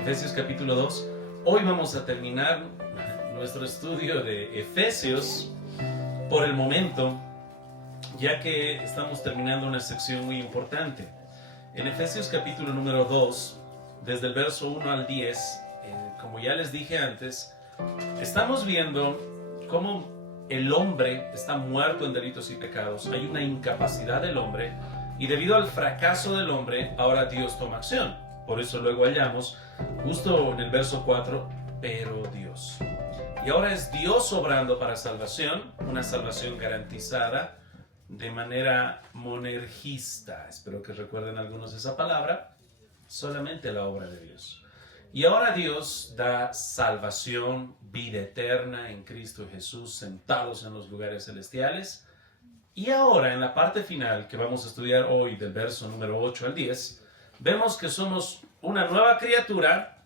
Efesios capítulo 2. Hoy vamos a terminar nuestro estudio de Efesios por el momento, ya que estamos terminando una sección muy importante. En Efesios capítulo número 2, desde el verso 1 al 10, como ya les dije antes, estamos viendo cómo el hombre está muerto en delitos y pecados. Hay una incapacidad del hombre y debido al fracaso del hombre, ahora Dios toma acción. Por eso luego hallamos, justo en el verso 4, pero Dios. Y ahora es Dios obrando para salvación, una salvación garantizada de manera monergista. Espero que recuerden algunos esa palabra, solamente la obra de Dios. Y ahora Dios da salvación, vida eterna en Cristo Jesús, sentados en los lugares celestiales. Y ahora en la parte final que vamos a estudiar hoy, del verso número 8 al 10, vemos que somos una nueva criatura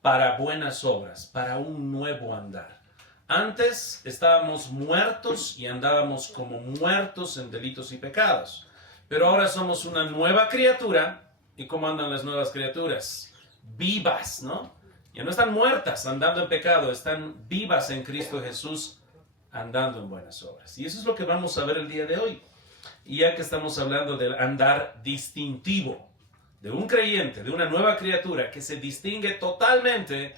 para buenas obras, para un nuevo andar. Antes estábamos muertos y andábamos como muertos en delitos y pecados. Pero ahora somos una nueva criatura. ¿Y cómo andan las nuevas criaturas? Vivas, ¿no? Ya no están muertas andando en pecado, están vivas en Cristo Jesús andando en buenas obras. Y eso es lo que vamos a ver el día de hoy. Y ya que estamos hablando del andar distintivo de un creyente, de una nueva criatura que se distingue totalmente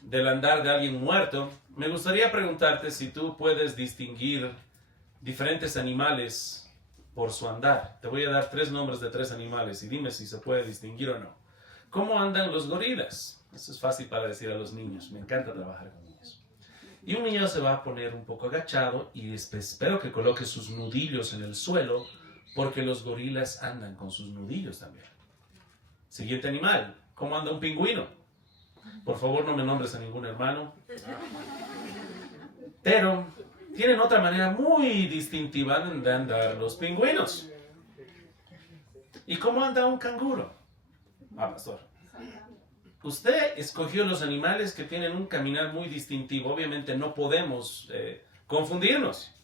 del andar de alguien muerto, me gustaría preguntarte si tú puedes distinguir diferentes animales por su andar. Te voy a dar 3 nombres de 3 animales y dime si se puede distinguir o no. ¿Cómo andan los gorilas? Eso es fácil para decir a los niños. Me encanta trabajar con niños. Y un niño se va a poner un poco agachado y espero que coloque sus nudillos en el suelo, porque los gorilas andan con sus nudillos también. Siguiente animal. ¿Cómo anda un pingüino? Por favor, no me nombres a ningún hermano. Pero tienen otra manera muy distintiva de andar los pingüinos. ¿Y cómo anda un canguro? Pastor. Usted escogió los animales que tienen un caminar muy distintivo. Obviamente no podemos confundirnos.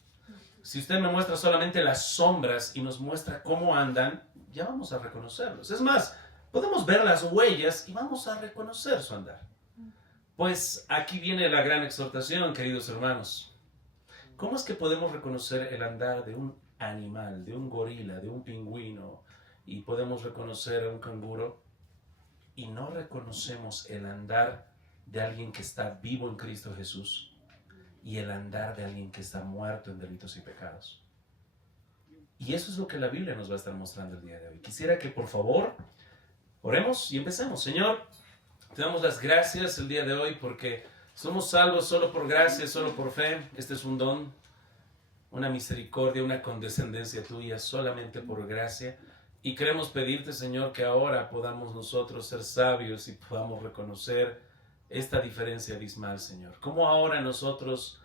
Si usted me muestra solamente las sombras y nos muestra cómo andan, ya vamos a reconocerlos. Es más, podemos ver las huellas y vamos a reconocer su andar. Pues aquí viene la gran exhortación, queridos hermanos. ¿Cómo es que podemos reconocer el andar de un animal, de un gorila, de un pingüino, y podemos reconocer a un canguro, y no reconocemos el andar de alguien que está vivo en Cristo Jesús y el andar de alguien que está muerto en delitos y pecados? Y eso es lo que la Biblia nos va a estar mostrando el día de hoy. Quisiera que por favor oremos y empecemos. Señor, te damos las gracias el día de hoy porque somos salvos solo por gracia, solo por fe. Este es un don, una misericordia, una condescendencia tuya, solamente por gracia. Y queremos pedirte, Señor, que ahora podamos nosotros ser sabios y podamos reconocer esta diferencia abismal, Señor. Como ahora nosotros,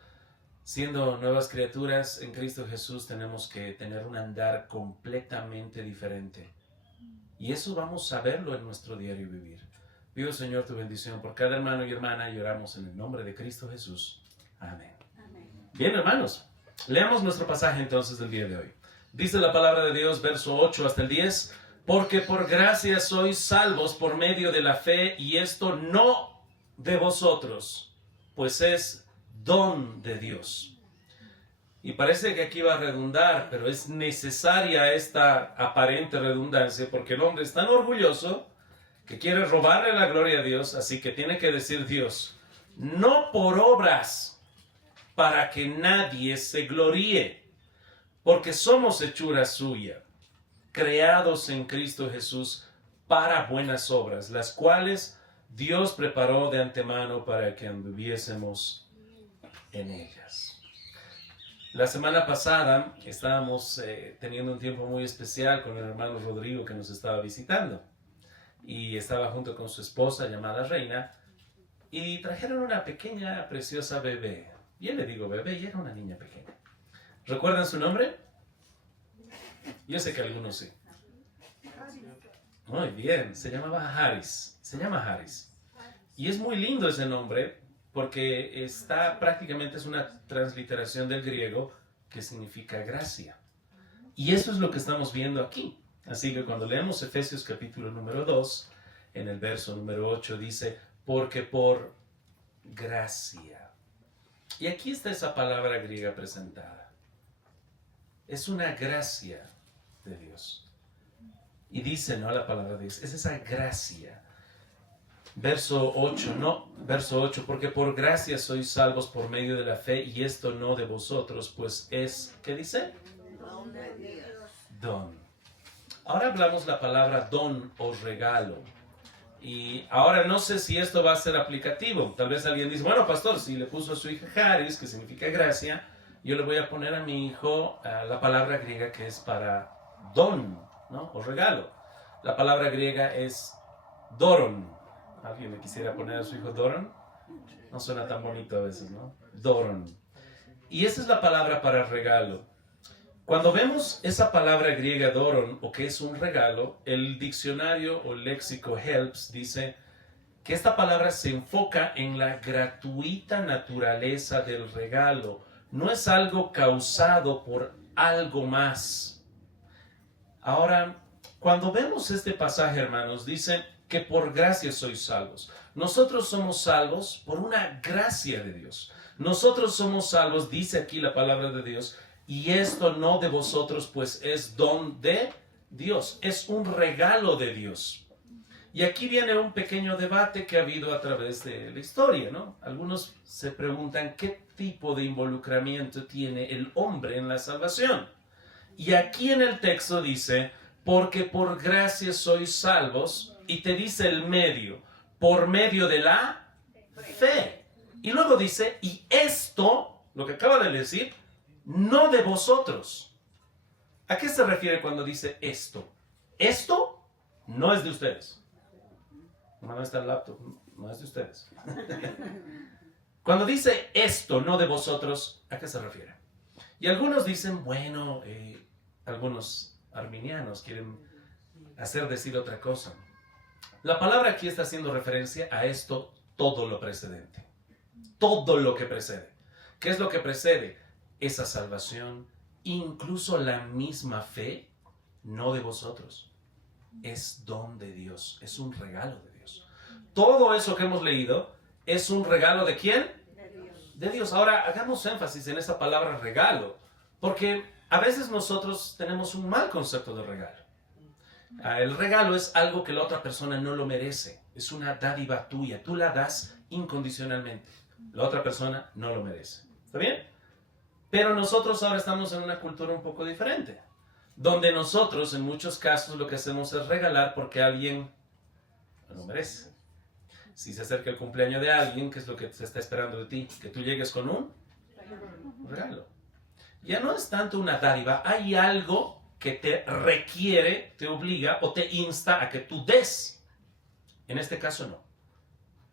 siendo nuevas criaturas en Cristo Jesús, tenemos que tener un andar completamente diferente. Y eso vamos a verlo en nuestro diario vivir. Pido, Señor, tu bendición por cada hermano y hermana y oramos en el nombre de Cristo Jesús. Amén. Amén. Bien, hermanos, leamos nuestro pasaje entonces del día de hoy. Dice la palabra de Dios, verso 8 hasta el 10, porque por gracia sois salvos por medio de la fe, y esto no de vosotros, pues es don de Dios. Y parece que aquí va a redundar, pero es necesaria esta aparente redundancia, porque el hombre es tan orgulloso que quiere robarle la gloria a Dios, así que tiene que decir Dios, no por obras, para que nadie se gloríe. Porque somos hechura suya, creados en Cristo Jesús para buenas obras, las cuales Dios preparó de antemano para que anduviésemos en ellas. La semana pasada estábamos teniendo un tiempo muy especial con el hermano Rodrigo que nos estaba visitando. Y estaba junto con su esposa llamada Reina y trajeron una pequeña, preciosa bebé. Yo le digo bebé y era una niña pequeña. ¿Recuerdan su nombre? Yo sé que algunos sí. Muy bien, se llamaba Haris. Se llama Haris. Y es muy lindo ese nombre porque prácticamente es una transliteración del griego que significa gracia. Y eso es lo que estamos viendo aquí. Así que cuando leemos Efesios capítulo número 2, en el verso número 8 dice, porque por gracia. Y aquí está esa palabra griega presentada. Es una gracia de Dios. Y dice, no la palabra de Dios, es esa gracia. Verso 8, porque por gracia sois salvos por medio de la fe, y esto no de vosotros, pues es, ¿qué dice? Don de Dios. Don. Ahora hablamos la palabra don o regalo. Y ahora no sé si esto va a ser aplicativo. Tal vez alguien dice, bueno, pastor, si le puso a su hija Charis, que significa gracia, yo le voy a poner a mi hijo la palabra griega que es para don, ¿no? O regalo. La palabra griega es doron. ¿Alguien le quisiera poner a su hijo doron? No suena tan bonito a veces, ¿no? Doron. Y esa es la palabra para regalo. Cuando vemos esa palabra griega doron, o que es un regalo, el diccionario o léxico Helps dice que esta palabra se enfoca en la gratuita naturaleza del regalo. No es algo causado por algo más. Ahora, cuando vemos este pasaje, hermanos, dice que por gracia sois salvos. Nosotros somos salvos por una gracia de Dios. Nosotros somos salvos, dice aquí la palabra de Dios, y esto no de vosotros, pues es don de Dios, es un regalo de Dios. Y aquí viene un pequeño debate que ha habido a través de la historia, ¿no? Algunos se preguntan qué tipo de involucramiento tiene el hombre en la salvación. Y aquí en el texto dice, porque por gracia sois salvos, y te dice el medio, por medio de la fe. Y luego dice, y esto, lo que acaba de decir, no de vosotros. ¿A qué se refiere cuando dice esto? Esto no es de ustedes. No está el laptop, no es de ustedes. Cuando dice esto no de vosotros, ¿a qué se refiere? Y algunos dicen, bueno, algunos arminianos quieren hacer decir otra cosa. La palabra aquí está haciendo referencia a esto, todo lo precedente. Todo lo que precede. ¿Qué es lo que precede? Esa salvación, incluso la misma fe, no de vosotros. Es don de Dios, es un regalo de Dios. Todo eso que hemos leído es un regalo ¿de quién? De Dios. De Dios. Ahora, hagamos énfasis en esa palabra regalo, porque a veces nosotros tenemos un mal concepto de regalo. El regalo es algo que la otra persona no lo merece. Es una dádiva tuya. Tú la das incondicionalmente. La otra persona no lo merece. ¿Está bien? Pero nosotros ahora estamos en una cultura un poco diferente, donde nosotros en muchos casos lo que hacemos es regalar porque alguien lo merece. Si se acerca el cumpleaños de alguien, ¿qué es lo que se está esperando de ti? Que tú llegues con un regalo. Ya no es tanto una dádiva, hay algo que te requiere, te obliga o te insta a que tú des. En este caso no.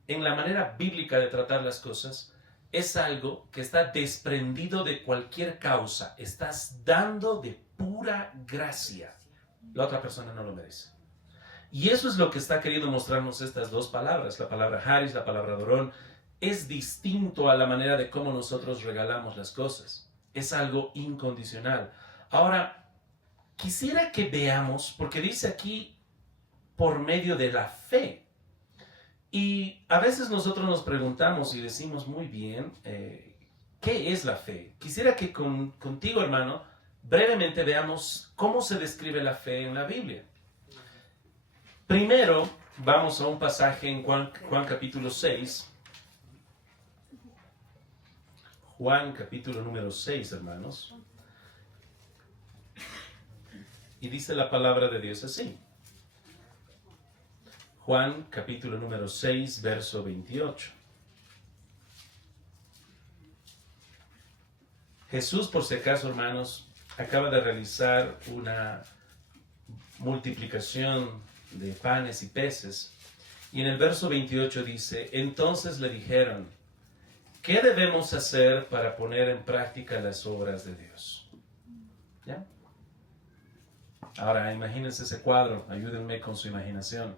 En la manera bíblica de tratar las cosas, es algo que está desprendido de cualquier causa. Estás dando de pura gracia. La otra persona no lo merece. Y eso es lo que está queriendo mostrarnos estas dos palabras. La palabra Charis, la palabra dorón. Es distinto a la manera de cómo nosotros regalamos las cosas. Es algo incondicional. Ahora, quisiera que veamos, porque dice aquí, por medio de la fe. Y a veces nosotros nos preguntamos y decimos muy bien, ¿qué es la fe? Quisiera que contigo, hermano, brevemente veamos cómo se describe la fe en la Biblia. Primero, vamos a un pasaje en Juan capítulo 6. Juan capítulo número 6, hermanos. Y dice la palabra de Dios así. Juan capítulo número 6, verso 28. Jesús, por si acaso, hermanos, acaba de realizar una multiplicación de panes y peces. Y en el verso 28 dice, entonces le dijeron, ¿qué debemos hacer para poner en práctica las obras de Dios? ¿Ya? Ahora, imagínense ese cuadro, ayúdenme con su imaginación.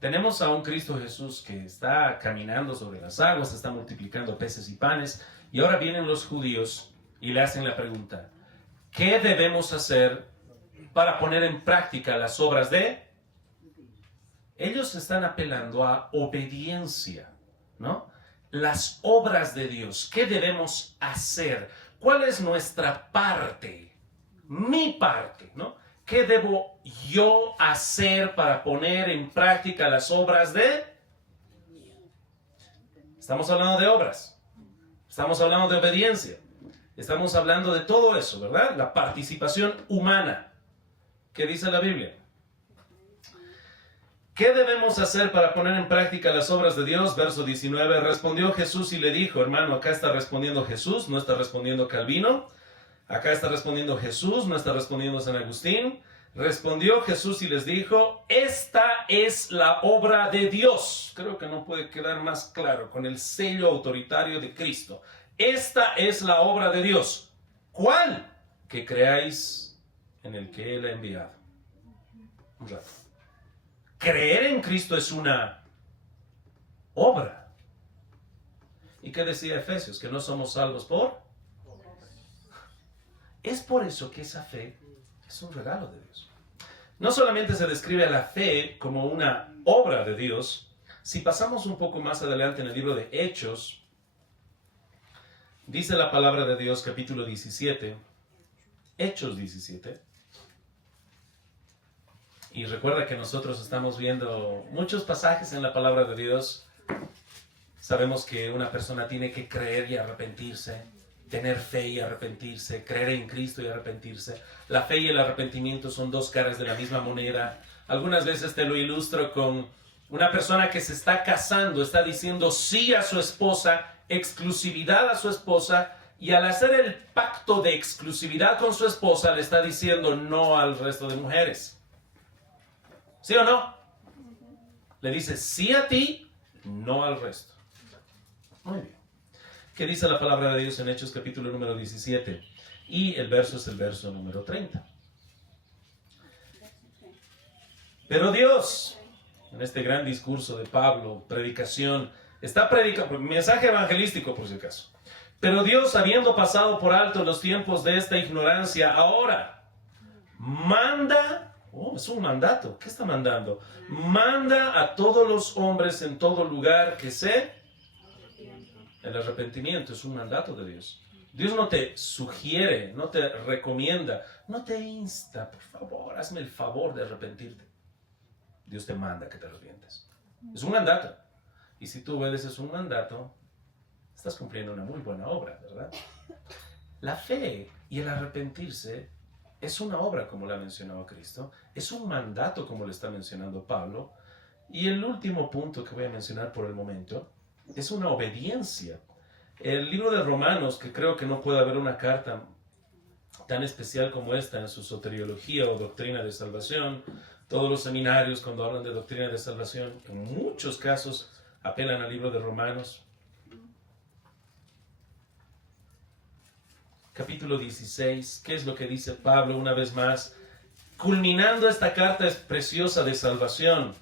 Tenemos a un Cristo Jesús que está caminando sobre las aguas, está multiplicando peces y panes, y ahora vienen los judíos y le hacen la pregunta, ¿qué debemos hacer para poner en práctica las obras de Ellos están apelando a obediencia, ¿no? Las obras de Dios. ¿Qué debemos hacer? ¿Cuál es nuestra parte? Mi parte, ¿no? ¿Qué debo yo hacer para poner en práctica las obras de? Estamos hablando de obras. Estamos hablando de obediencia. Estamos hablando de todo eso, ¿verdad? La participación humana. ¿Qué dice la Biblia? ¿Qué debemos hacer para poner en práctica las obras de Dios? Verso 19, respondió Jesús y le dijo, hermano, acá está respondiendo Jesús, no está respondiendo Calvino. Acá está respondiendo Jesús, no está respondiendo San Agustín. Respondió Jesús y les dijo, esta es la obra de Dios. Creo que no puede quedar más claro, con el sello autoritario de Cristo. Esta es la obra de Dios. ¿Cuál? Que creáis en el que Él ha enviado. Un rato. Creer en Cristo es una obra. ¿Y qué decía Efesios? Que no somos salvos por. Es por eso que esa fe es un regalo de Dios. No solamente se describe a la fe como una obra de Dios. Si pasamos un poco más adelante en el libro de Hechos, dice la palabra de Dios, capítulo 17, Hechos 17. Y recuerda que nosotros estamos viendo muchos pasajes en la palabra de Dios. Sabemos que una persona tiene que creer y arrepentirse, tener fe y arrepentirse, creer en Cristo y arrepentirse. La fe y el arrepentimiento son dos caras de la misma moneda. Algunas veces te lo ilustro con una persona que se está casando, está diciendo sí a su esposa, exclusividad a su esposa, y al hacer el pacto de exclusividad con su esposa le está diciendo no al resto de mujeres. ¿Sí o no? Le dice sí a ti, no al resto. Muy bien. ¿Qué dice la palabra de Dios en Hechos capítulo número 17? Y el verso es el verso número 30. Pero Dios, en este gran discurso de Pablo, predicación, está predicando, mensaje evangelístico por si acaso. Pero Dios, habiendo pasado por alto los tiempos de esta ignorancia, ahora manda. Es un mandato. ¿Qué está mandando? Manda a todos los hombres en todo lugar que se. El arrepentimiento es un mandato de Dios. Dios no te sugiere, no te recomienda, no te insta, por favor, hazme el favor de arrepentirte. Dios te manda que te arrepientes. Es un mandato. Y si tú obedeces un mandato, estás cumpliendo una muy buena obra, ¿verdad? La fe y el arrepentirse es una obra, como la ha mencionado Cristo. Es un mandato, como le está mencionando Pablo. Y el último punto que voy a mencionar por el momento es una obediencia. El libro de Romanos, que creo que no puede haber una carta tan especial como esta en su soteriología o doctrina de salvación. Todos los seminarios, cuando hablan de doctrina de salvación, en muchos casos apelan al libro de Romanos. Capítulo 16, ¿qué es lo que dice Pablo una vez más? Culminando esta carta preciosa de salvación.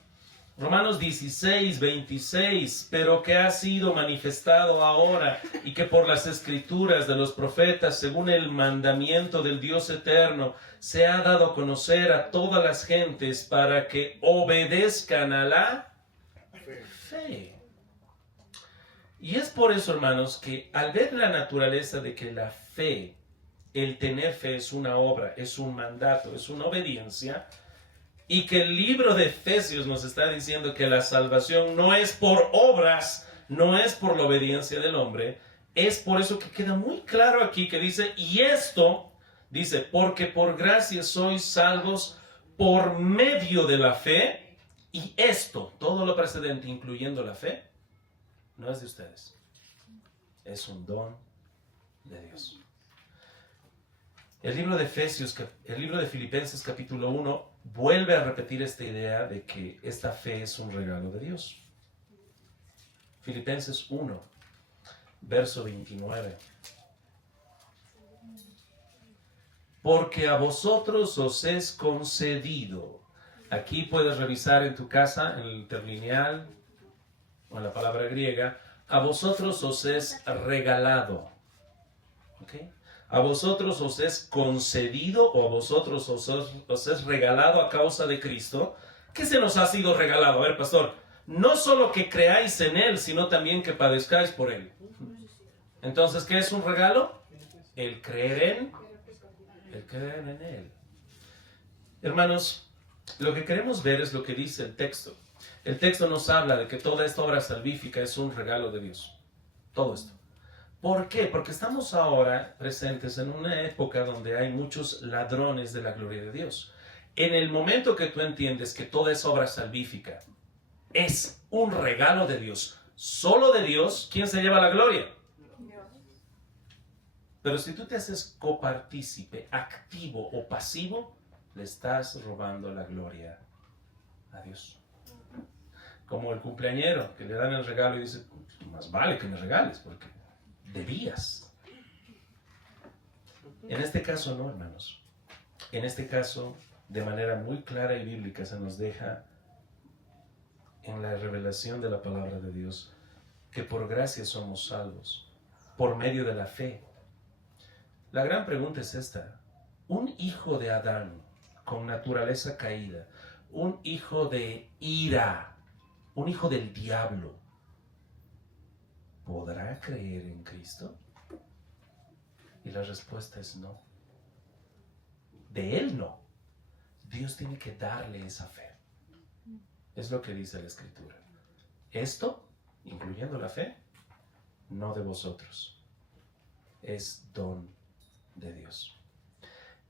Romanos 16, 26, pero que ha sido manifestado ahora y que por las escrituras de los profetas, según el mandamiento del Dios eterno, se ha dado a conocer a todas las gentes para que obedezcan a la fe. Y es por eso, hermanos, que al ver la naturaleza de que la fe, el tener fe es una obra, es un mandato, es una obediencia, y que el libro de Efesios nos está diciendo que la salvación no es por obras, no es por la obediencia del hombre, es por eso que queda muy claro aquí que dice, y esto, dice, porque por gracia sois salvos por medio de la fe, y esto, todo lo precedente, incluyendo la fe, no es de ustedes, es un don de Dios. El libro de Efesios, el libro de Filipenses capítulo 1 vuelve a repetir esta idea de que esta fe es un regalo de Dios. Filipenses 1, verso 29. Porque a vosotros os es concedido. Aquí puedes revisar en tu casa, en el interlineal, o en la palabra griega, a vosotros os es regalado. ¿Okay? A vosotros os es concedido o a vosotros os es regalado a causa de Cristo ¿Qué se nos ha sido regalado? A ver, pastor, no solo que creáis en Él, sino también que padezcáis por Él. Entonces, ¿qué es un regalo? El creer en Él. Hermanos, lo que queremos ver es lo que dice el texto. El texto nos habla de que toda esta obra salvífica es un regalo de Dios. Todo esto. ¿Por qué? Porque estamos ahora presentes en una época donde hay muchos ladrones de la gloria de Dios. En el momento que tú entiendes que toda esa obra salvífica es un regalo de Dios, solo de Dios, ¿quién se lleva la gloria? Pero si tú te haces copartícipe, activo o pasivo, le estás robando la gloria a Dios. Como el cumpleañero que le dan el regalo y dice, más vale que me regales porque debías. En este caso no, hermanos. En este caso, de manera muy clara y bíblica, se nos deja en la revelación de la palabra de Dios que por gracia somos salvos, por medio de la fe. La gran pregunta es esta: un hijo de Adán con naturaleza caída, un hijo de ira, un hijo del diablo, ¿podrá creer en Cristo? Y la respuesta es no. De él no. Dios tiene que darle esa fe. Es lo que dice la Escritura. Esto, incluyendo la fe, no de vosotros. Es don de Dios.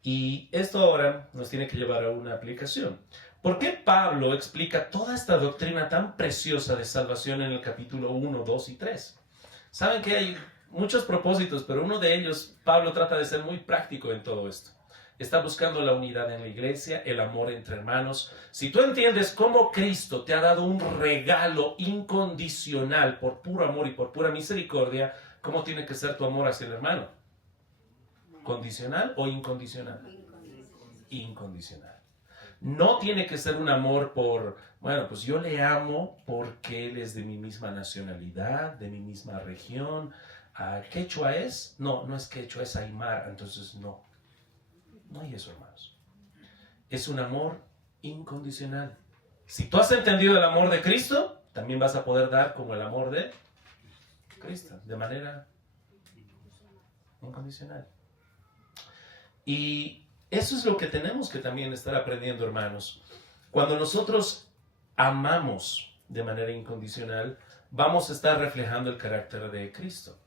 Y esto ahora nos tiene que llevar a una aplicación. ¿Por qué Pablo explica toda esta doctrina tan preciosa de salvación en el capítulo 1, 2 y 3? Saben que hay muchos propósitos, pero uno de ellos, Pablo trata de ser muy práctico en todo esto. Está buscando la unidad en la iglesia, el amor entre hermanos. Si tú entiendes cómo Cristo te ha dado un regalo incondicional por puro amor y por pura misericordia, ¿cómo tiene que ser tu amor hacia el hermano? ¿Condicional o incondicional? Incondicional. No tiene que ser un amor por, bueno, pues yo le amo porque él es de mi misma nacionalidad, de mi misma región. ¿Quechua es? No, no es quechua, es aymara, entonces no. No hay eso, hermanos. Es un amor incondicional. Si tú has entendido el amor de Cristo, también vas a poder dar como el amor de Cristo, de manera incondicional. Y eso es lo que tenemos que también estar aprendiendo, hermanos. Cuando nosotros amamos de manera incondicional, vamos a estar reflejando el carácter de Cristo.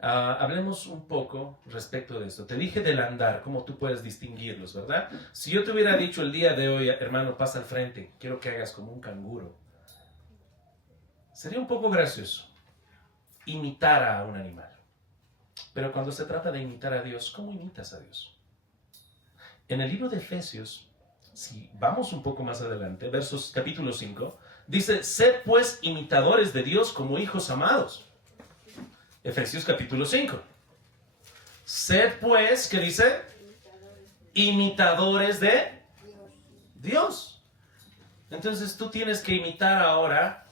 Hablemos un poco respecto de esto. Te dije del andar, cómo tú puedes distinguirlos, ¿verdad? Si yo te hubiera dicho el día de hoy, hermano, pasa al frente, quiero que hagas como un canguro, sería un poco gracioso imitar a un animal. Pero cuando se trata de imitar a Dios, ¿cómo imitas a Dios? En el libro de Efesios, si vamos un poco más adelante, versos capítulo 5, dice, sed pues imitadores de Dios como hijos amados. Efesios capítulo 5. Sed pues, ¿qué dice? Imitadores de Dios. Entonces tú tienes que imitar ahora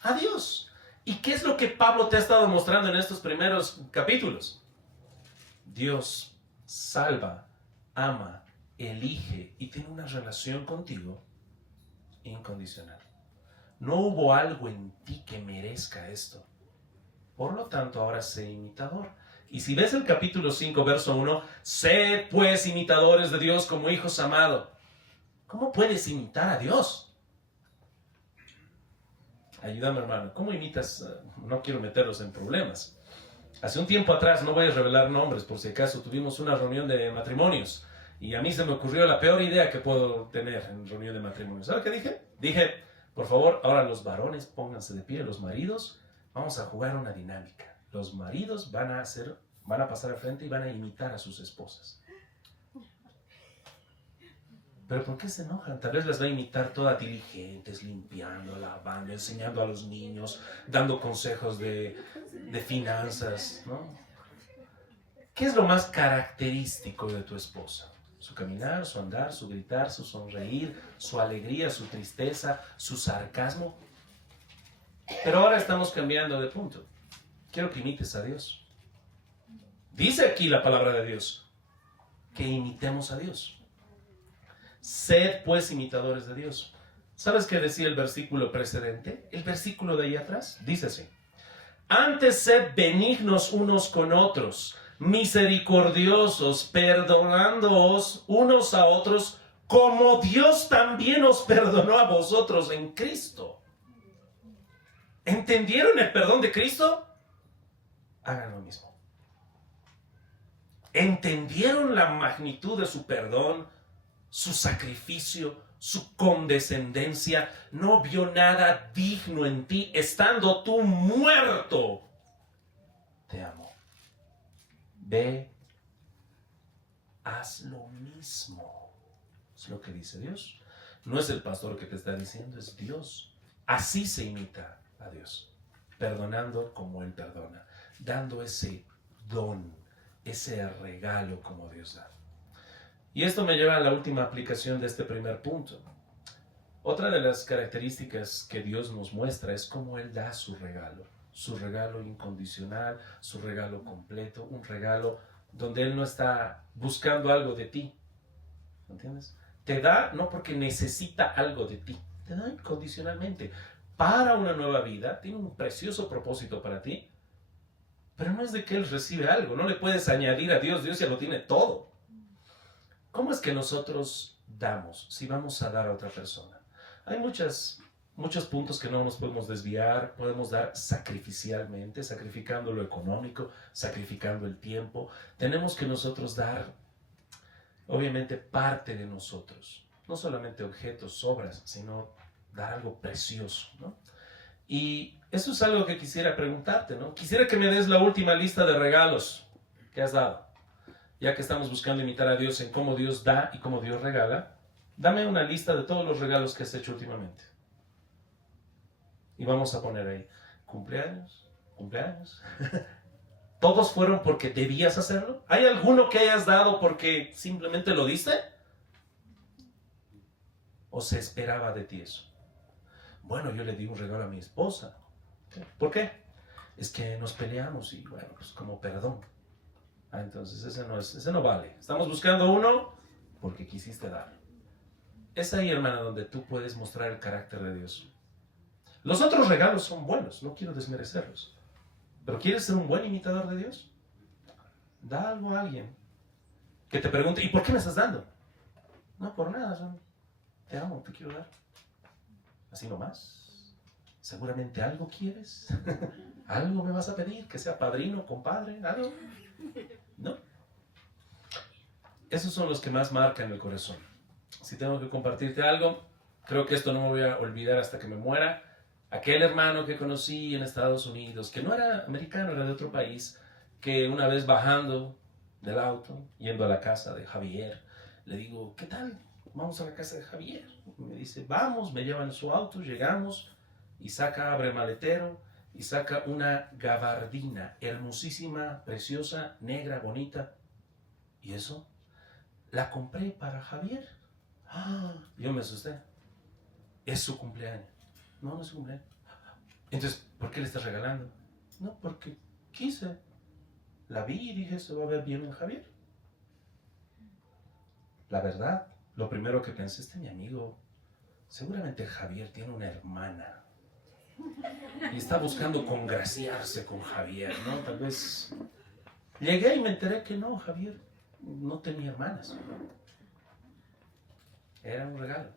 a Dios. ¿Y qué es lo que Pablo te ha estado mostrando en estos primeros capítulos? Dios salva, ama, elige y tiene una relación contigo incondicional. No hubo algo en ti que merezca esto. Por lo tanto, ahora sé imitador. Y si ves el capítulo 5, verso 1, sed pues imitadores de Dios como hijos amados. ¿Cómo puedes imitar a Dios? Ayúdame, hermano. ¿Cómo imitas? No quiero meterlos en problemas. Hace un tiempo atrás, no voy a revelar nombres, por si acaso, tuvimos una reunión de matrimonios. Y a mí se me ocurrió la peor idea que puedo tener en reunión de matrimonios. ¿Sabes qué dije? Dije, por favor, ahora los varones pónganse de pie, los maridos. Vamos a jugar una dinámica. Los maridos van a pasar al frente y van a imitar a sus esposas. ¿Pero por qué se enojan? Tal vez las va a imitar todas diligentes, limpiando, lavando, enseñando a los niños, dando consejos de finanzas, ¿no? ¿Qué es lo más característico de tu esposa? Su caminar, su andar, su gritar, su sonreír, su alegría, su tristeza, su sarcasmo. Pero ahora estamos cambiando de punto. Quiero que imites a Dios. Dice aquí la palabra de Dios que imitemos a Dios. Sed pues imitadores de Dios. ¿Sabes qué decía el versículo precedente? El versículo de ahí atrás dice así: antes sed benignos unos con otros, misericordiosos, perdonándoos unos a otros, como Dios también os perdonó a vosotros en Cristo. ¿Entendieron el perdón de Cristo? Hagan lo mismo. ¿Entendieron la magnitud de su perdón, su sacrificio, su condescendencia? No vio nada digno en ti, estando tú muerto. Te amo. Ve, haz lo mismo. Es lo que dice Dios. No es el pastor que te está diciendo, es Dios. Así se imita a Dios, perdonando como Él perdona, dando ese don, ese regalo como Dios da. Y esto me lleva a la última aplicación de este primer punto. Otra de las características que Dios nos muestra es cómo Él da su regalo incondicional, su regalo completo, un regalo donde Él no está buscando algo de ti. ¿Entiendes? Te da no porque necesita algo de ti, te da incondicionalmente para una nueva vida, tiene un precioso propósito para ti, pero no es de que Él recibe algo, no le puedes añadir a Dios, Dios ya lo tiene todo. ¿Cómo es que nosotros damos si vamos a dar a otra persona? Hay muchos puntos que no nos podemos desviar. Podemos dar sacrificialmente, sacrificando lo económico, sacrificando el tiempo. Tenemos que nosotros dar, obviamente, parte de nosotros. No solamente objetos, obras, sino dar algo precioso, ¿no? Y eso es algo que quisiera preguntarte, ¿no? Quisiera que me des la última lista de regalos que has dado. Ya que estamos buscando imitar a Dios en cómo Dios da y cómo Dios regala, dame una lista de todos los regalos que has hecho últimamente. Y vamos a poner ahí, cumpleaños. ¿Todos fueron porque debías hacerlo? ¿Hay alguno que hayas dado porque simplemente lo diste? ¿O se esperaba de ti eso? Bueno, yo le di un regalo a mi esposa. ¿Por qué? Es que nos peleamos y bueno, pues como perdón. Entonces ese no vale. Estamos buscando uno porque quisiste dar. Es ahí, hermana, donde tú puedes mostrar el carácter de Dios. Los otros regalos son buenos, no quiero desmerecerlos. Pero ¿quieres ser un buen imitador de Dios? Da algo a alguien que te pregunte, ¿y por qué me estás dando? No, por nada, te amo, te quiero dar. Así nomás. Seguramente algo quieres. Algo me vas a pedir, que sea padrino, compadre, algo. ¿No? Esos son los que más marcan el corazón. Si tengo que compartirte algo, creo que esto no me voy a olvidar hasta que me muera. Aquel hermano que conocí en Estados Unidos, que no era americano, era de otro país, que una vez bajando del auto, yendo a la casa de Javier, le digo, ¿qué tal? Vamos a la casa de Javier. Me dice, vamos, me llevan en su auto, llegamos, y abre el maletero, y saca una gabardina hermosísima, preciosa, negra, bonita. ¿Y eso? La compré para Javier. Yo me asusté. Es su cumpleaños. No es su cumpleaños. Entonces, ¿por qué le estás regalando? No, porque quise. La vi y dije, se va a ver bien en Javier. La verdad, lo primero que pensé, mi amigo, seguramente Javier tiene una hermana. Y está buscando congraciarse con Javier, ¿no? Tal vez. Llegué y me enteré que no, Javier no tenía hermanas. Era un regalo.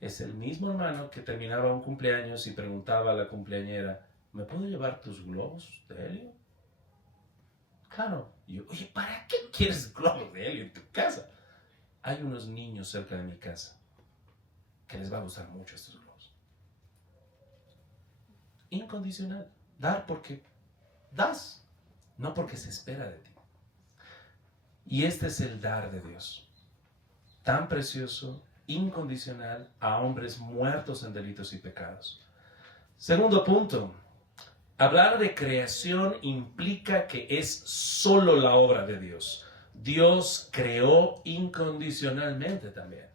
Es el mismo hermano que terminaba un cumpleaños y preguntaba a la cumpleañera, ¿me puedo llevar tus globos de helio? Claro. Y yo, oye, ¿para qué quieres globos de helio en tu casa? Hay unos niños cerca de mi casa que les va a gustar mucho estos globos. Incondicional. Dar porque das, no porque se espera de ti. Y este es el dar de Dios. Tan precioso, incondicional a hombres muertos en delitos y pecados. Segundo punto. Hablar de creación implica que es solo la obra de Dios. Dios creó incondicionalmente también.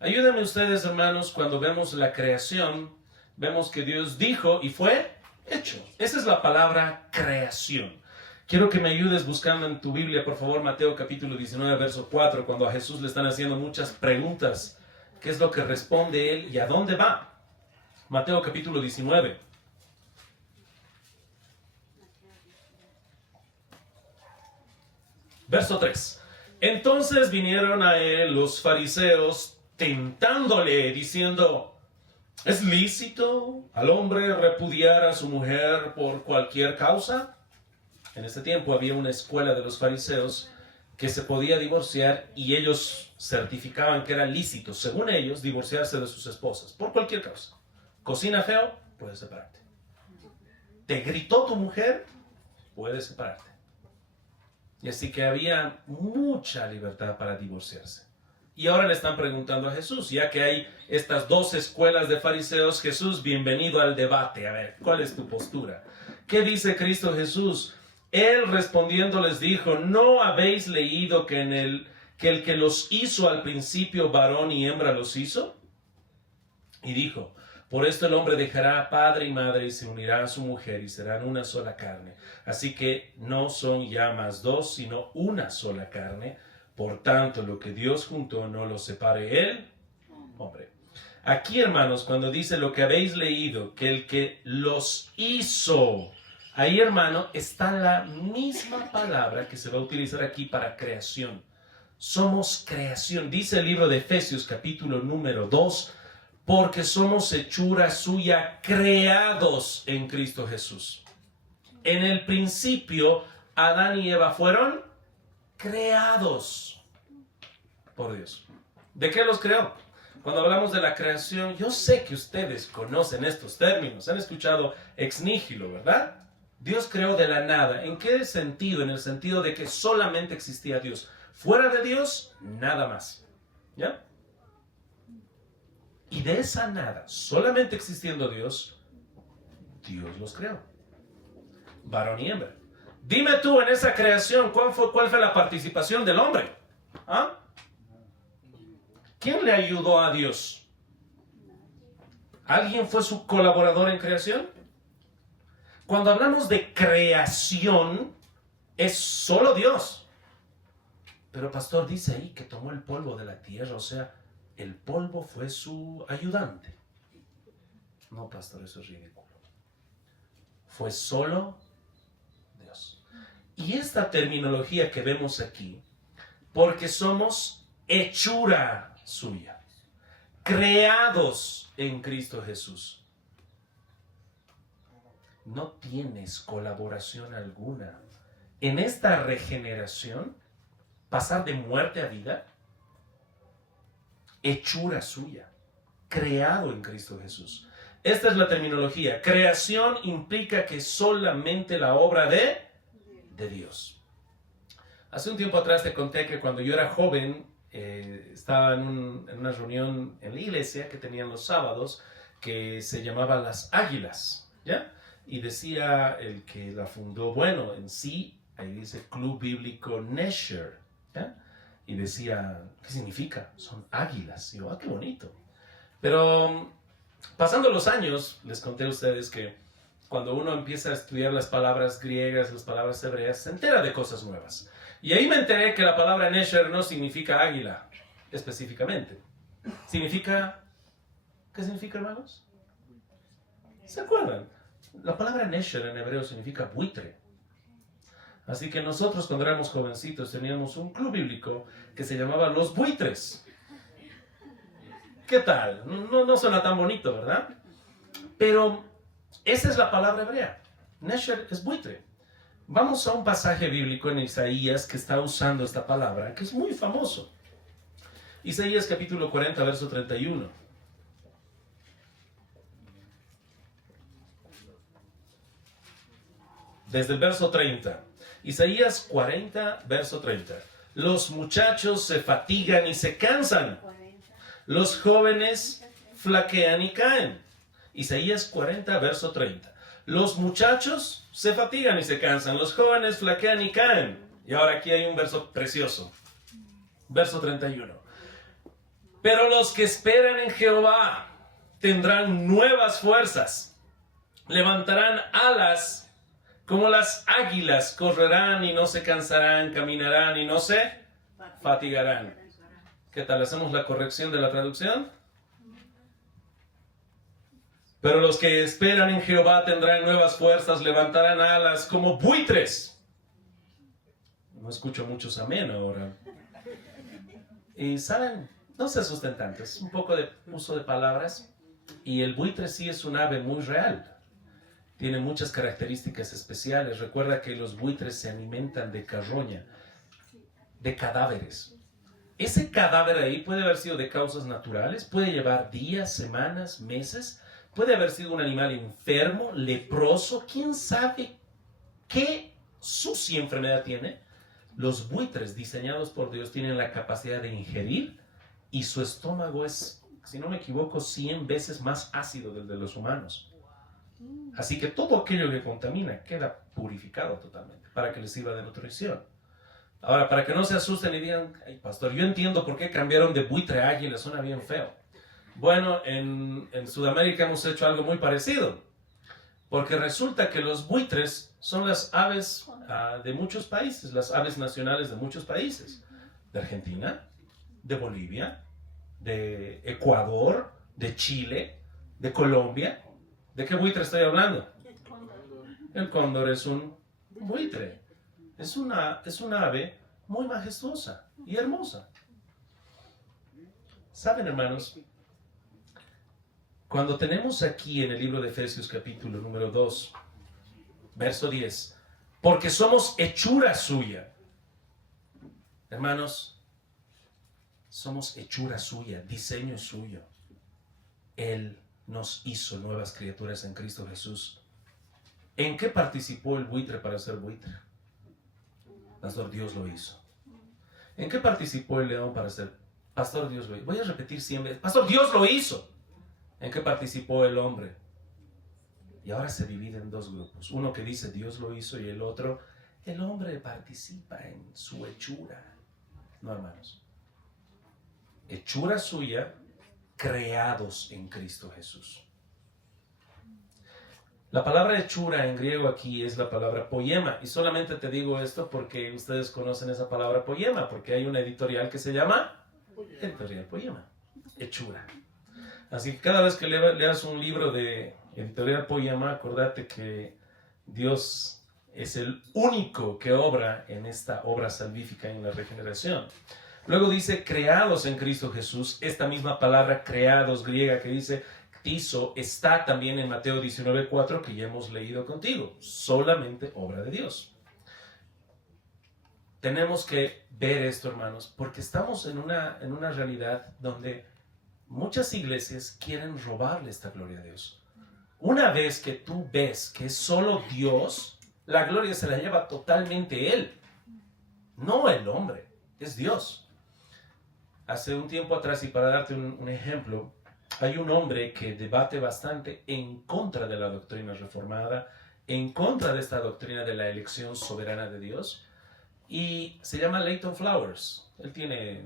Ayúdenme ustedes, hermanos, cuando vemos la creación, vemos que Dios dijo y fue hecho. Esa es la palabra creación. Quiero que me ayudes buscando en tu Biblia, por favor, Mateo capítulo 19, verso 4, cuando a Jesús le están haciendo muchas preguntas qué es lo que responde él y a dónde va. Mateo capítulo 19. Verso 3. Entonces vinieron a él los fariseos tentándole, diciendo: ¿es lícito al hombre repudiar a su mujer por cualquier causa? En este tiempo había una escuela de los fariseos que se podía divorciar y ellos certificaban que era lícito, según ellos, divorciarse de sus esposas por cualquier causa. Cocina feo, puedes separarte. ¿Te gritó tu mujer? Puedes separarte. Y así que había mucha libertad para divorciarse. Y ahora le están preguntando a Jesús, ya que hay estas dos escuelas de fariseos: Jesús, bienvenido al debate. A ver, ¿cuál es tu postura? ¿Qué dice Cristo Jesús? Él respondiendo les dijo: ¿no habéis leído que el que los hizo al principio varón y hembra los hizo? Y dijo: por esto el hombre dejará padre y madre y se unirá a su mujer y serán una sola carne. Así que no son ya más dos, sino una sola carne. Por tanto, lo que Dios juntó no lo separe el hombre. Aquí, hermanos, cuando dice lo que habéis leído, que el que los hizo, ahí, hermano, está la misma palabra que se va a utilizar aquí para creación. Somos creación. Dice el libro de Efesios, capítulo número 2, porque somos hechura suya, creados en Cristo Jesús. En el principio, Adán y Eva fueron creados por Dios. ¿De qué los creó? Cuando hablamos de la creación, yo sé que ustedes conocen estos términos, han escuchado ex nihilo, ¿verdad? Dios creó de la nada. ¿En qué sentido? En el sentido de que solamente existía Dios. Fuera de Dios, nada más. ¿Ya? Y de esa nada, solamente existiendo Dios, Dios los creó. Varón y hembra. Dime tú, en esa creación, ¿cuál fue la participación del hombre? ¿Ah? ¿Quién le ayudó a Dios? ¿Alguien fue su colaborador en creación? Cuando hablamos de creación, es solo Dios. Pero pastor dice ahí que tomó el polvo de la tierra, o sea, el polvo fue su ayudante. No, pastor, eso es ridículo. Fue solo Dios. Y esta terminología que vemos aquí, porque somos hechura suya, creados en Cristo Jesús. No tienes colaboración alguna en esta regeneración, pasar de muerte a vida. Hechura suya, creado en Cristo Jesús. Esta es la terminología. Creación implica que solamente la obra de Dios. Hace un tiempo atrás te conté que cuando yo era joven, estaba en una reunión en la iglesia que tenían los sábados, que se llamaba Las Águilas, ¿ya? Y decía el que la fundó, bueno, en sí, ahí dice Club Bíblico Nesher, ¿ya? Y decía, ¿qué significa? Son águilas. Y yo, qué bonito. Pero pasando los años, les conté a ustedes que cuando uno empieza a estudiar las palabras griegas, las palabras hebreas, se entera de cosas nuevas. Y ahí me enteré que la palabra Nesher no significa águila, específicamente. Significa, ¿qué significa, hermanos? ¿Se acuerdan? La palabra Nesher en hebreo significa buitre. Así que nosotros cuando éramos jovencitos teníamos un club bíblico que se llamaba Los Buitres. ¿Qué tal? No suena tan bonito, ¿verdad? Pero esa es la palabra hebrea. Nesher es buitre. Vamos a un pasaje bíblico en Isaías que está usando esta palabra, que es muy famoso. Isaías capítulo 40, verso 31. Desde el verso 30. Isaías 40, verso 30. Los muchachos se fatigan y se cansan. Los jóvenes flaquean y caen. Isaías 40, verso 30. Los muchachos se fatigan y se cansan. Los jóvenes flaquean y caen. Y ahora aquí hay un verso precioso. Verso 31. Pero los que esperan en Jehová tendrán nuevas fuerzas. Levantarán alas como las águilas, correrán y no se cansarán, caminarán y no se fatigarán. ¿Qué tal? ¿Hacemos la corrección de la traducción? Pero los que esperan en Jehová tendrán nuevas fuerzas, levantarán alas como buitres. No escucho muchos amén ahora. Y saben, no se asusten tanto, es un poco de uso de palabras. Y el buitre sí es un ave muy real. Tiene muchas características especiales. Recuerda que los buitres se alimentan de carroña, de cadáveres. Ese cadáver ahí puede haber sido de causas naturales, puede llevar días, semanas, meses, puede haber sido un animal enfermo, leproso, quién sabe qué sucia enfermedad tiene. Los buitres diseñados por Dios tienen la capacidad de ingerir y su estómago es, si no me equivoco, 100 veces más ácido del de los humanos. Así que todo aquello que contamina queda purificado totalmente para que les sirva de nutrición. Ahora, para que no se asusten y digan, ay, pastor, yo entiendo por qué cambiaron de buitre a águila, suena bien feo. Bueno, en Sudamérica hemos hecho algo muy parecido, porque resulta que los buitres son las aves de muchos países, las aves nacionales de muchos países, de Argentina, de Bolivia, de Ecuador, de Chile, de Colombia. ¿De qué buitre estoy hablando? El cóndor es un buitre. Es una ave muy majestuosa y hermosa. ¿Saben, hermanos? Cuando tenemos aquí en el libro de Efesios capítulo número 2, verso 10, porque somos hechura suya. Hermanos, somos hechura suya, diseño suyo. Él nos hizo nuevas criaturas en Cristo Jesús. ¿En qué participó el buitre para ser buitre? Pastor, Dios lo hizo. ¿En qué participó el león para ser? Pastor, Dios lo hizo. Voy a repetir 100 veces. Pastor, Dios lo hizo. ¿En qué participó el hombre? Y ahora se divide en dos grupos. Uno que dice Dios lo hizo y el otro, el hombre participa en su hechura. No, hermanos. Hechura suya, creados en Cristo Jesús. La palabra hechura en griego aquí es la palabra poema. Y solamente te digo esto porque ustedes conocen esa palabra poema, porque hay una editorial que se llama Editorial Poema. Hechura. Así que cada vez que leas un libro de Editorial Poema, acordate que Dios es el único que obra en esta obra salvífica en la regeneración. Luego dice creados en Cristo Jesús. Esta misma palabra creados griega que dice ktizos está también en Mateo 19:4 que ya hemos leído contigo. Solamente obra de Dios. Tenemos que ver esto, hermanos, porque estamos en una realidad donde muchas iglesias quieren robarle esta gloria a Dios. Una vez que tú ves que es solo Dios, la gloria se la lleva totalmente Él, no el hombre, es Dios. Hace un tiempo atrás, y para darte un ejemplo, hay un hombre que debate bastante en contra de la doctrina reformada, en contra de esta doctrina de la elección soberana de Dios, y se llama Leighton Flowers. Él tiene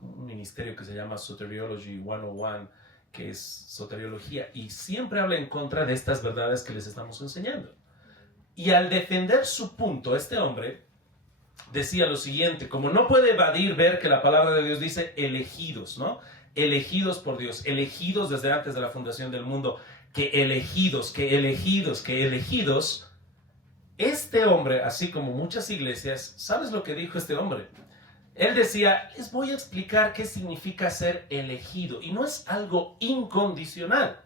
un ministerio que se llama Soteriology 101, que es soteriología, y siempre habla en contra de estas verdades que les estamos enseñando. Y al defender su punto, este hombre decía lo siguiente, como no puede evadir ver que la palabra de Dios dice elegidos, ¿no? Elegidos por Dios, elegidos desde antes de la fundación del mundo, que elegidos, que elegidos, que elegidos. Este hombre, así como muchas iglesias, ¿sabes lo que dijo este hombre? Él decía, les voy a explicar qué significa ser elegido, y no es algo incondicional.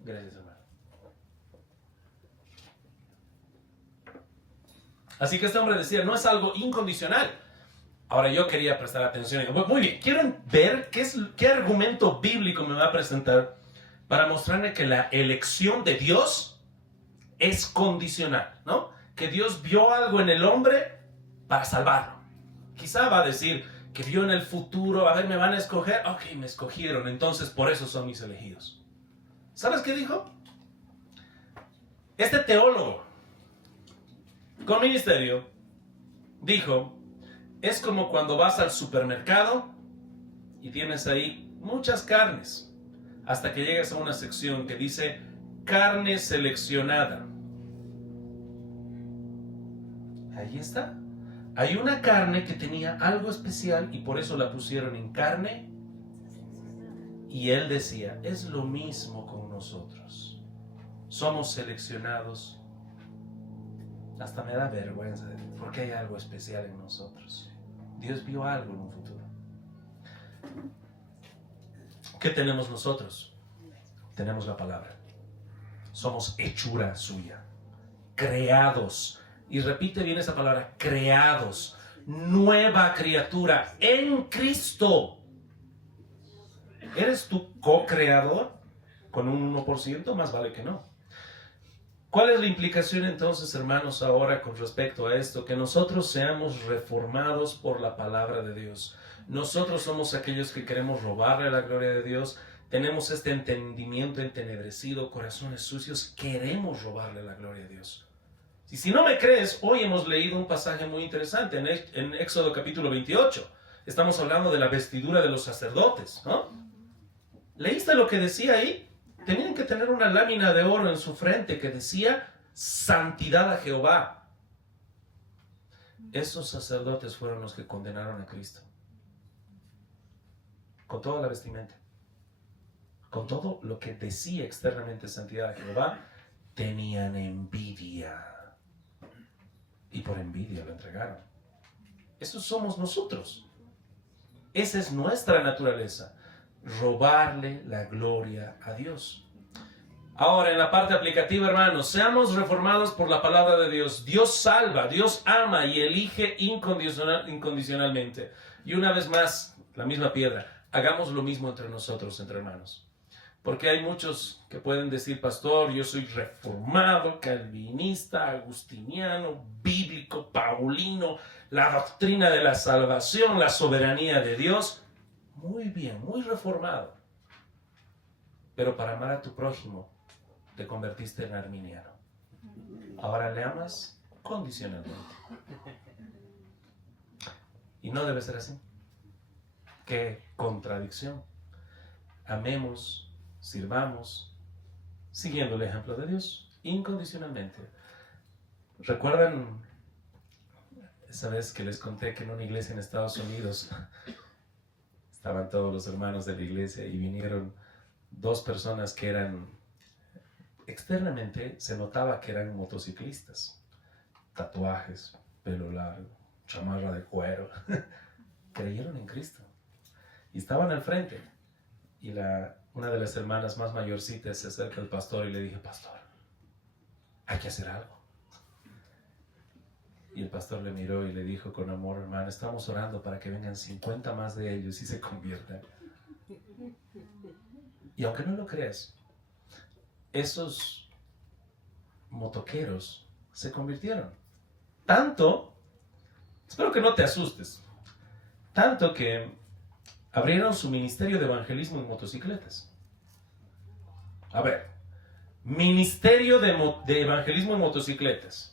Gracias, hermano. Así que este hombre decía, no es algo incondicional. Ahora yo quería prestar atención. Y digo, muy bien, quiero ver qué argumento bíblico me va a presentar para mostrarme que la elección de Dios es condicional, ¿no? Que Dios vio algo en el hombre para salvarlo. Quizá va a decir que vio en el futuro, a ver, me van a escoger. Ok, me escogieron, entonces por eso son mis elegidos. ¿Sabes qué dijo? Este teólogo con ministerio dijo, es como cuando vas al supermercado y tienes ahí muchas carnes, hasta que llegas a una sección que dice carne seleccionada. Ahí está. Hay una carne que tenía algo especial y por eso la pusieron en carne. Y él decía, es lo mismo con nosotros. Somos seleccionados. Hasta me da vergüenza porque hay algo especial en nosotros. Dios vio algo en un futuro. ¿Qué tenemos nosotros? Tenemos la palabra. Somos hechura suya. Creados. Y repite bien esa palabra, creados. Nueva criatura en Cristo. ¿Eres tu co-creador? Con un 1%, más vale que no. ¿Cuál es la implicación entonces, hermanos, ahora con respecto a esto? Que nosotros seamos reformados por la palabra de Dios. Nosotros somos aquellos que queremos robarle la gloria de Dios. Tenemos este entendimiento entenebrecido, corazones sucios. Queremos robarle la gloria a Dios. Y si no me crees, hoy hemos leído un pasaje muy interesante en Éxodo capítulo 28. Estamos hablando de la vestidura de los sacerdotes, ¿no? ¿Leíste lo que decía ahí? Tenían que tener una lámina de oro en su frente que decía santidad a Jehová. Esos sacerdotes fueron los que condenaron a Cristo. Con toda la vestimenta. Con todo lo que decía externamente santidad a Jehová, tenían envidia. Y por envidia lo entregaron. Esos somos nosotros. Esa es nuestra naturaleza. Robarle la gloria a Dios. Ahora, en la parte aplicativa, hermanos, seamos reformados por la palabra de Dios. Dios salva, Dios ama y elige incondicionalmente. Y una vez más, la misma piedra. Hagamos lo mismo entre nosotros, entre hermanos. Porque hay muchos que pueden decir, pastor, yo soy reformado, calvinista, agustiniano, bíblico, paulino, la doctrina de la salvación, la soberanía de Dios. Muy bien, muy reformado. Pero para amar a tu prójimo, te convertiste en arminiano. Ahora le amas condicionalmente. Y no debe ser así. Qué contradicción. Amemos, sirvamos, siguiendo el ejemplo de Dios, incondicionalmente. ¿Recuerdan esa vez que les conté que en una iglesia en Estados Unidos estaban todos los hermanos de la iglesia y vinieron dos personas que eran, externamente se notaba que eran motociclistas, tatuajes, pelo largo, chamarra de cuero, creyeron en Cristo y estaban al frente y una de las hermanas más mayorcitas se acerca al pastor y le dije, pastor, hay que hacer algo. Y el pastor le miró y le dijo con amor, hermano, estamos orando para que vengan 50 más de ellos y se conviertan. Y aunque no lo creas, esos motoqueros se convirtieron. Tanto, espero que no te asustes, tanto que abrieron su ministerio de evangelismo en motocicletas. A ver, ministerio de evangelismo en motocicletas.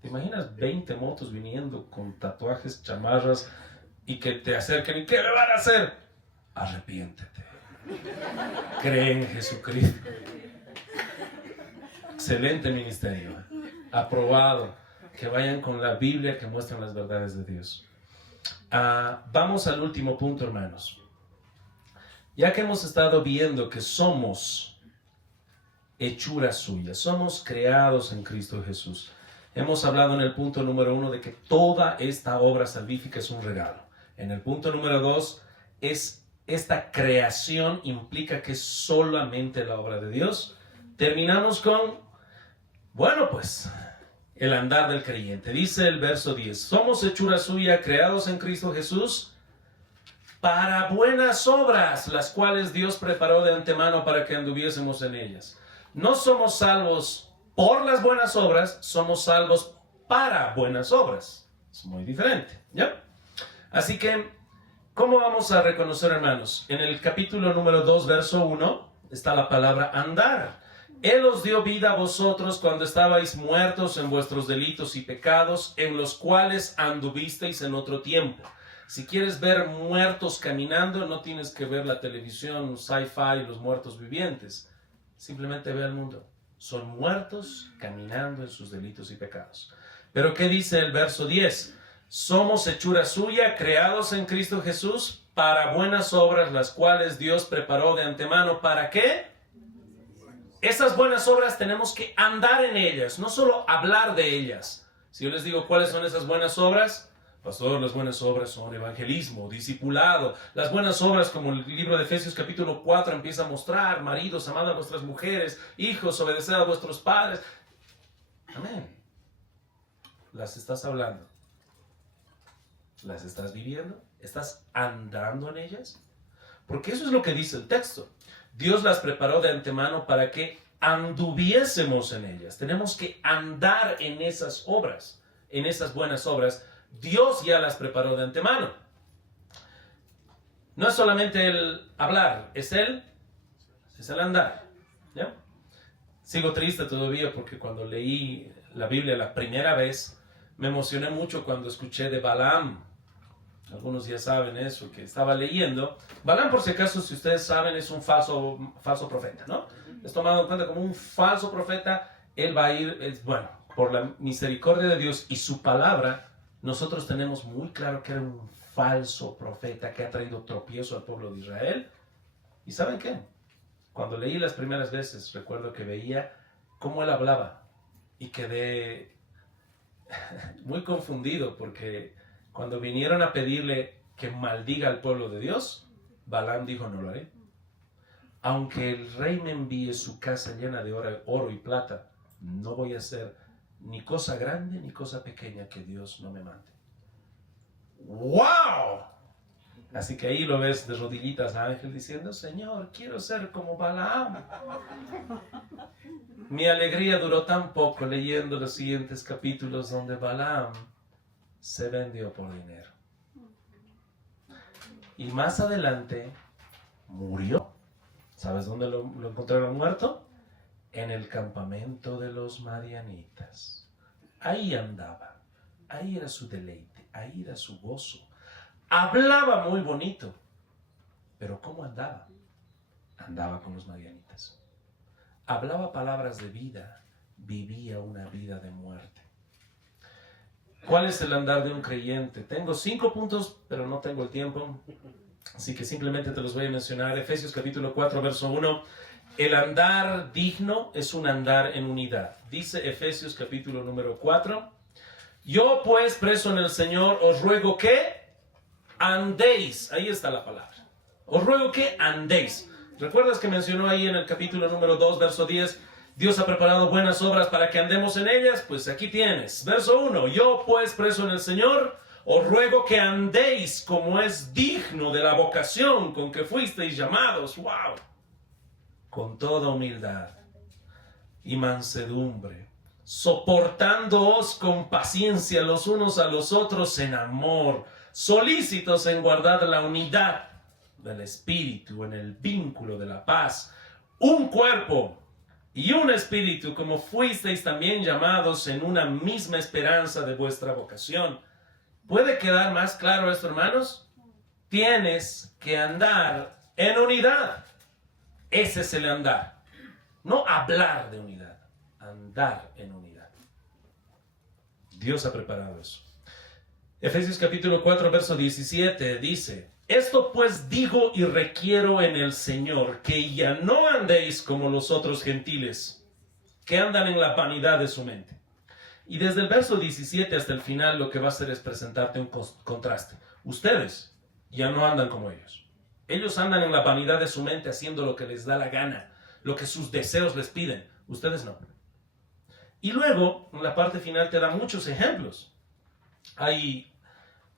¿Te imaginas 20 motos viniendo con tatuajes, chamarras y que te acerquen? ¿Y qué le van a hacer? Arrepiéntete. Cree en Jesucristo. Excelente ministerio. Aprobado. Que vayan con la Biblia que muestran las verdades de Dios. Vamos al último punto, hermanos. Ya que hemos estado viendo que somos hechura suya, somos creados en Cristo Jesús. Hemos hablado en el punto número 1 de que toda esta obra salvífica es un regalo. En el punto número 2 esta creación implica que es solamente la obra de Dios. Terminamos con, bueno pues, el andar del creyente. Dice el verso 10, somos hechura suya, creados en Cristo Jesús, para buenas obras, las cuales Dios preparó de antemano para que anduviésemos en ellas. No somos salvos por las buenas obras, somos salvos para buenas obras. Es muy diferente, ¿ya? Así que, ¿cómo vamos a reconocer, hermanos? En el capítulo número 2, verso 1, está la palabra andar. Él os dio vida a vosotros cuando estabais muertos en vuestros delitos y pecados, en los cuales anduvisteis en otro tiempo. Si quieres ver muertos caminando, no tienes que ver la televisión, sci-fi, los muertos vivientes. Simplemente ve al mundo. Son muertos caminando en sus delitos y pecados. Pero ¿qué dice el verso 10? Somos hechura suya, creados en Cristo Jesús, para buenas obras, las cuales Dios preparó de antemano. ¿Para qué? Esas buenas obras tenemos que andar en ellas, no solo hablar de ellas. Si yo les digo cuáles son esas buenas obras, pastor, las buenas obras son evangelismo, discipulado. Las buenas obras, como el libro de Efesios capítulo 4 empieza a mostrar: maridos, amad a vuestras mujeres, hijos, obedeced a vuestros padres. Amén. ¿Las estás hablando? ¿Las estás viviendo? ¿Estás andando en ellas? Porque eso es lo que dice el texto. Dios las preparó de antemano para que anduviésemos en ellas. Tenemos que andar en esas obras, en esas buenas obras. Dios ya las preparó de antemano. No es solamente el hablar, es el andar. ¿Ya? Sigo triste todavía porque cuando leí la Biblia la primera vez, me emocioné mucho cuando escuché de Balaam. Algunos ya saben eso, que estaba leyendo. Balaam, por si acaso, si ustedes saben, es un falso profeta, ¿no? Es tomado en cuenta como un falso profeta. Él va a ir, bueno, por la misericordia de Dios y su palabra, nosotros tenemos muy claro que era un falso profeta que ha traído tropiezo al pueblo de Israel. ¿Y saben qué? Cuando leí las primeras veces, recuerdo que veía cómo él hablaba y quedé muy confundido porque cuando vinieron a pedirle que maldiga al pueblo de Dios, Balaam dijo: no lo haré. Aunque el rey me envíe su casa llena de oro y plata, no voy a hacer ni cosa grande ni cosa pequeña que Dios no me mande. ¡Wow! Así que ahí lo ves de rodillitas a Ángel diciendo: Señor, quiero ser como Balaam. Mi alegría duró tan poco leyendo los siguientes capítulos donde Balaam se vendió por dinero. Y más adelante murió. ¿Sabes dónde lo encontraron muerto? En el campamento de los madianitas. Ahí andaba. Ahí era su deleite. Ahí era su gozo. Hablaba muy bonito. Pero ¿cómo andaba? Andaba con los madianitas. Hablaba palabras de vida. Vivía una vida de muerte. ¿Cuál es el andar de un creyente? Tengo 5 puntos, pero no tengo el tiempo. Así que simplemente te los voy a mencionar. Efesios capítulo 4, verso 1. El andar digno es un andar en unidad. Dice Efesios capítulo número 4. Yo pues, preso en el Señor, os ruego que andéis. Ahí está la palabra. Os ruego que andéis. ¿Recuerdas que mencionó ahí en el capítulo número 2, verso 10? Dios ha preparado buenas obras para que andemos en ellas. Pues aquí tienes. Verso 1. Yo pues, preso en el Señor, os ruego que andéis como es digno de la vocación con que fuisteis llamados. ¡Wow! Con toda humildad y mansedumbre, soportándoos con paciencia los unos a los otros en amor, solícitos en guardar la unidad del Espíritu en el vínculo de la paz, un cuerpo y un espíritu, como fuisteis también llamados en una misma esperanza de vuestra vocación. ¿Puede quedar más claro esto, hermanos? Tienes que andar en unidad. Ese es el andar. No hablar de unidad, andar en unidad. Dios ha preparado eso. Efesios capítulo 4, verso 17 dice: esto pues digo y requiero en el Señor, que ya no andéis como los otros gentiles, que andan en la vanidad de su mente. Y desde el verso 17 hasta el final lo que va a hacer es presentarte un contraste. Ustedes ya no andan como ellos. Ellos andan en la vanidad de su mente haciendo lo que les da la gana, lo que sus deseos les piden. Ustedes no. Y luego, en la parte final te da muchos ejemplos. Hay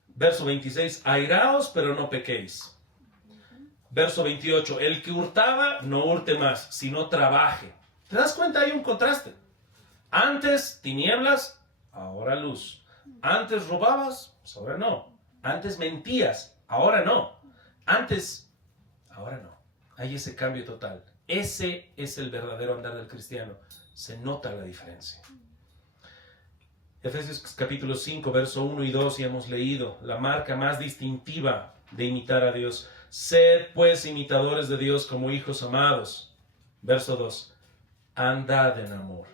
verso 26, airaos pero no pequéis. Verso 28, el que hurtaba no hurte más, sino trabaje. ¿Te das cuenta? Hay un contraste. Antes tinieblas, ahora luz. Antes robabas, pues ahora no. Antes mentías, ahora no. Antes, ahora no. Hay ese cambio total. Ese es el verdadero andar del cristiano. Se nota la diferencia. Efesios capítulo 5, verso 1 y 2, y hemos leído la marca más distintiva de imitar a Dios. Sed pues imitadores de Dios como hijos amados. Verso 2, andad en amor,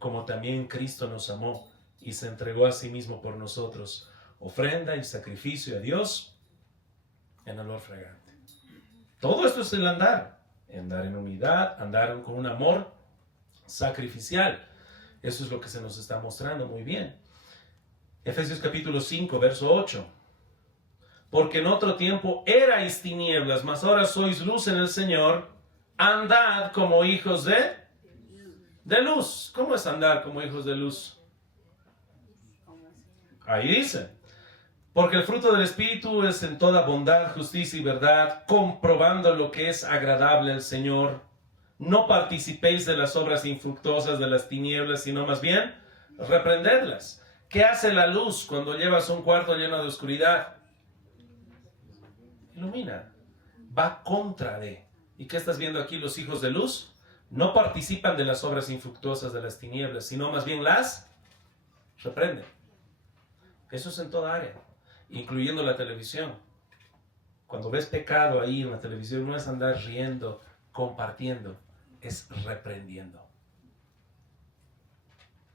como también Cristo nos amó y se entregó a sí mismo por nosotros, ofrenda y sacrificio a Dios en olor fragante. Todo esto es el andar en humildad, andar con un amor sacrificial. Eso es lo que se nos está mostrando muy bien. Efesios capítulo 5, verso 8. Porque en otro tiempo erais tinieblas, mas ahora sois luz en el Señor. Andad como hijos de luz. ¿Cómo es andar como hijos de luz? Ahí dice. Porque el fruto del Espíritu es en toda bondad, justicia y verdad, comprobando lo que es agradable al Señor. No participéis de las obras infructuosas de las tinieblas, sino más bien reprendedlas. ¿Qué hace la luz cuando llevas un cuarto lleno de oscuridad? Ilumina. Va contra de. ¿Y qué estás viendo aquí? Los hijos de luz no participan de las obras infructuosas de las tinieblas, sino más bien las reprenden. Eso es en toda área, incluyendo la televisión. Cuando ves pecado ahí en la televisión, no es andar riendo, compartiendo, es reprendiendo.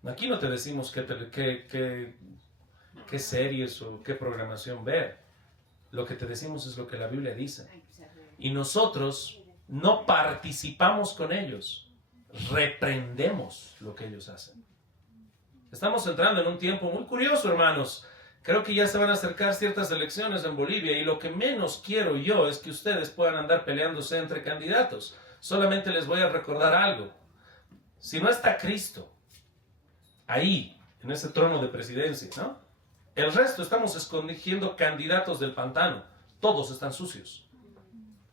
Aquí no te decimos qué series o qué programación ver. Lo que te decimos es lo que la Biblia dice. Y nosotros no participamos con ellos, reprendemos lo que ellos hacen. Estamos entrando en un tiempo muy curioso, hermanos. Creo que ya se van a acercar ciertas elecciones en Bolivia y lo que menos quiero yo es que ustedes puedan andar peleándose entre candidatos. Solamente les voy a recordar algo. Si no está Cristo ahí, en ese trono de presidencia, ¿no? El resto estamos escogiendo candidatos del pantano. Todos están sucios.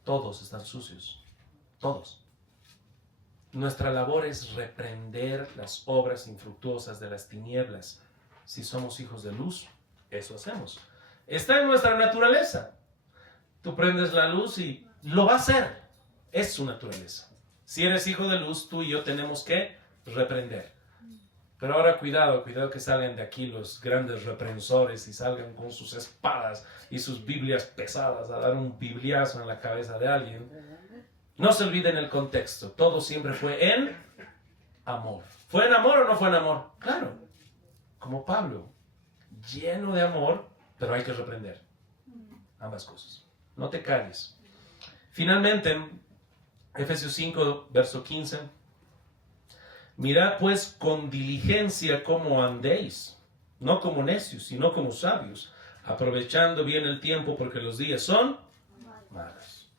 Todos están sucios. Todos. Nuestra labor es reprender las obras infructuosas de las tinieblas. Si somos hijos de luz, eso hacemos. Está en nuestra naturaleza. Tú prendes la luz y lo va a hacer. Es su naturaleza. Si eres hijo de luz, tú y yo tenemos que reprender. Pero ahora cuidado que salgan de aquí los grandes reprensores y salgan con sus espadas y sus Biblias pesadas a dar un bibliazo en la cabeza de alguien. No se olviden el contexto. Todo siempre fue en amor. ¿Fue en amor o no fue en amor? Claro. Como Pablo. Lleno de amor, pero hay que reprender. Ambas cosas. No te calles. Finalmente, Efesios 5, verso 15. Mirad pues con diligencia cómo andéis, no como necios, sino como sabios, aprovechando bien el tiempo porque los días son malos.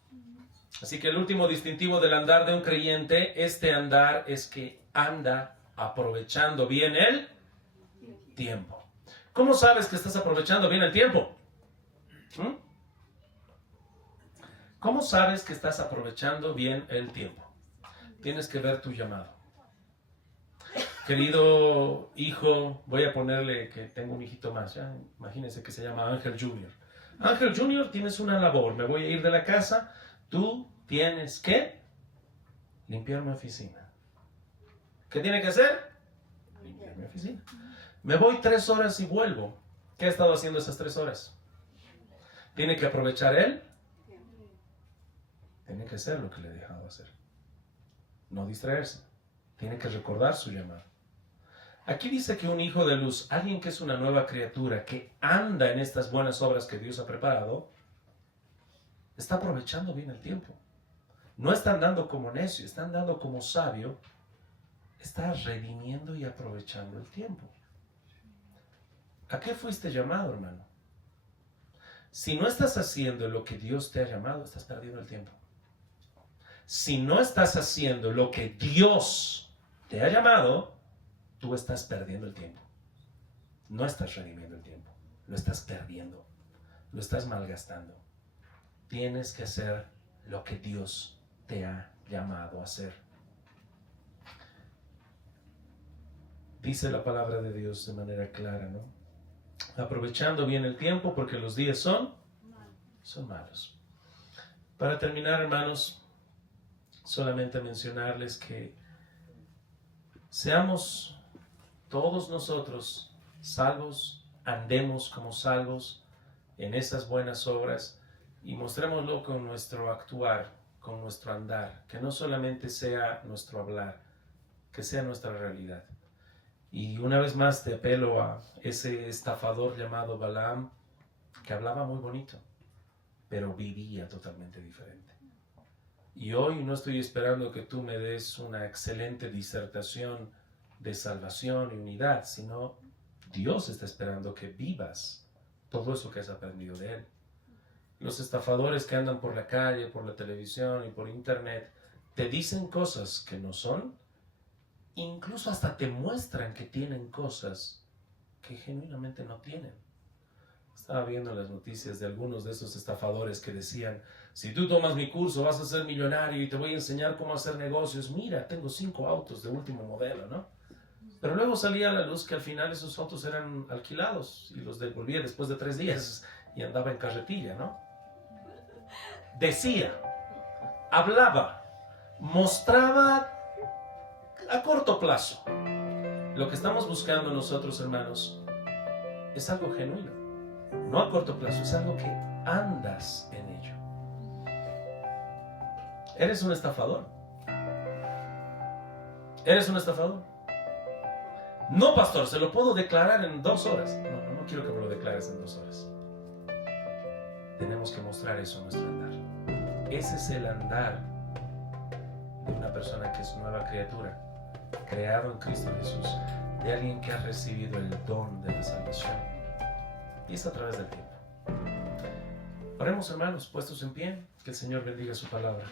Así que el último distintivo del andar de un creyente, este andar es que anda aprovechando bien el tiempo. ¿Cómo sabes que estás aprovechando bien el tiempo? ¿Cómo sabes que estás aprovechando bien el tiempo? Tienes que ver tu llamado. Querido hijo, voy a ponerle que tengo un hijito más, ya imagínense que se llama Ángel Junior. Ángel Junior, tienes una labor, me voy a ir de la casa, tú tienes que limpiar mi oficina. ¿Qué tiene que hacer? Limpiar mi oficina. Me voy 3 horas y vuelvo. ¿Qué ha estado haciendo esas 3 horas? Tiene que aprovechar él. Tiene que hacer lo que le he dejado hacer. No distraerse. Tiene que recordar su llamado. Aquí dice que un hijo de luz, alguien que es una nueva criatura, que anda en estas buenas obras que Dios ha preparado, está aprovechando bien el tiempo. No está andando como necio, está andando como sabio. Está redimiendo y aprovechando el tiempo. ¿A qué fuiste llamado, hermano? Si no estás haciendo lo que Dios te ha llamado, estás perdiendo el tiempo. Si no estás haciendo lo que Dios te ha llamado, tú estás perdiendo el tiempo. No estás redimiendo el tiempo. Lo estás perdiendo. Lo estás malgastando. Tienes que hacer lo que Dios te ha llamado a hacer. Dice la palabra de Dios de manera clara, ¿no? Aprovechando bien el tiempo porque los días son malos. Para terminar, hermanos, solamente mencionarles que seamos todos nosotros salvos, andemos como salvos en esas buenas obras y mostrémoslo con nuestro actuar, con nuestro andar, que no solamente sea nuestro hablar, que sea nuestra realidad. Y una vez más te apelo a ese estafador llamado Balaam, que hablaba muy bonito, pero vivía totalmente diferente. Y hoy no estoy esperando que tú me des una excelente disertación de salvación y unidad, sino Dios está esperando que vivas todo eso que has aprendido de Él. Los estafadores que andan por la calle, por la televisión y por internet, te dicen cosas que no son, incluso hasta te muestran que tienen cosas que genuinamente no tienen. Estaba viendo las noticias de algunos de esos estafadores que decían, si tú tomas mi curso vas a ser millonario y te voy a enseñar cómo hacer negocios. Mira, tengo 5 autos de último modelo, ¿no? Pero luego salía a la luz que al final esos autos eran alquilados y los devolvía después de 3 días y andaba en carretilla, ¿no? Decía, hablaba, mostraba a corto plazo. Lo que estamos buscando nosotros, hermanos, es algo genuino. No a corto plazo, es algo que andas en ello. ¿Eres un estafador? ¿Eres un estafador? No, pastor, se lo puedo declarar en 2 horas. No quiero que me lo declares en 2 horas. Tenemos que mostrar eso en nuestro andar. Ese es el andar de una persona que es nueva criatura, creado en Cristo Jesús, de alguien que ha recibido el don de la salvación. Y es a través del tiempo. Oremos, hermanos, puestos en pie, que el Señor bendiga su palabra.